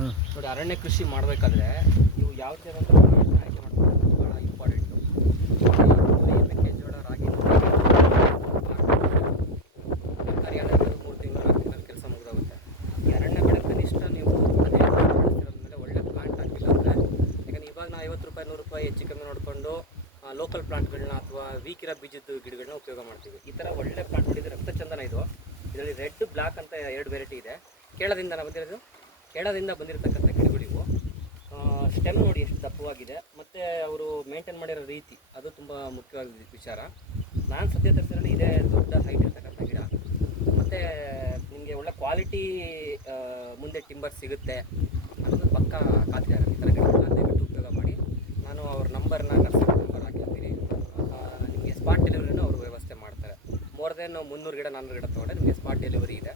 ನೋಡಿ, ಅರಣ್ಯ ಕೃಷಿ ಮಾಡಬೇಕಾದ್ರೆ ನೀವು ಯಾವ ಥರ ಆಯ್ಕೆ ಮಾಡ್ಬೋದು ಭಾಳ ಇಂಪಾರ್ಟೆಂಟು. ಮೆಕ್ಕೆಜೋಳ, ರಾಗಿ, ತರಕಾರಿ ಅಂದರೆ 3 ತಿಂಗಳು 4 ತಿಂಗಳು ಕೆಲಸ ಮುಗಿದೋಗುತ್ತೆ. ಈ ಅರಣ್ಯ ಬೆಳೆ ಕನಿಷ್ಠ ನೀವು ಅದೇ ಮೇಲೆ ಒಳ್ಳೆ ಪ್ಲಾಂಟ್ ಹಾಕಿಲ್ಲ ಅಂದರೆ, ಯಾಕಂದರೆ ಇವಾಗ ನಾವು 50 ರೂಪಾಯಿ 100 ರೂಪಾಯಿ ಹೆಚ್ಚು ಕಮ್ಮಿ ನೋಡಿಕೊಂಡು ಲೋಕಲ್ ಪ್ಲಾಂಟ್ಗಳನ್ನ ಅಥವಾ ವೀಕ್ ಇರೋ ಬೀಜದ ಗಿಡಗಳನ್ನ ಉಪಯೋಗ ಮಾಡ್ತೀವಿ. ಈ ಥರ ಒಳ್ಳೆ ಪ್ಲಾಂಟ್ ಹೊಡಿದ್ರೆ ರಕ್ತಚಂದನ ಇದು. ಇದರಲ್ಲಿ ರೆಡ್, ಬ್ಲ್ಯಾಕ್ ಅಂತ 2 ವೆರೈಟಿ ಇದೆ. ಕೇರಳದಿಂದ ಬಂದಿರತಕ್ಕಂಥ ಗಿಡಗಳಿವು. ಸ್ಟೆಮ್ ನೋಡಿ ಎಷ್ಟು ದಪ್ಪವಾಗಿದೆ, ಮತ್ತು ಅವರು ಮೇಂಟೈನ್ ಮಾಡಿರೋ ರೀತಿ ಅದು ತುಂಬ ಮುಖ್ಯವಾದ ವಿಚಾರ. ನಾನು ಸದ್ಯ ತರಿಸಿದ್ರಲ್ಲಿ ಇದೇ ದೊಡ್ಡ ಹೈಟ್ ಇರ್ತಕ್ಕಂಥ ಗಿಡ. ಮತ್ತು ನಿಮಗೆ ಒಳ್ಳೆ ಕ್ವಾಲಿಟಿ ಮುಂದೆ ಟಿಂಬರ್ ಸಿಗುತ್ತೆ ಅನ್ನೋದು ಪಕ್ಕ ಖಾತ್ರಿ ಆಗುತ್ತೆ. ಈ ಥರ ಗಿಡಗಳನ್ನ ದಯವಿಟ್ಟು ಉಪಯೋಗ ಮಾಡಿ. ನಾನು ಅವ್ರ ನಂಬರ್ನ ನರ್ಸರಿ ನಂಬರ್ ಹಾಕಿರ್ತೀನಿ. ನಿಮಗೆ ಸ್ಪಾಟ್ ಡೆಲಿವರಿನೂ ಅವರು ವ್ಯವಸ್ಥೆ ಮಾಡ್ತಾರೆ. ಮೋರ್ ದೆನ್ 300 ಗಿಡ 400 ಗಿಡ ತೊಗೊಂಡ್ರೆ ನಿಮಗೆ ಸ್ಪಾಟ್ ಡೆಲಿವರಿ ಇದೆ.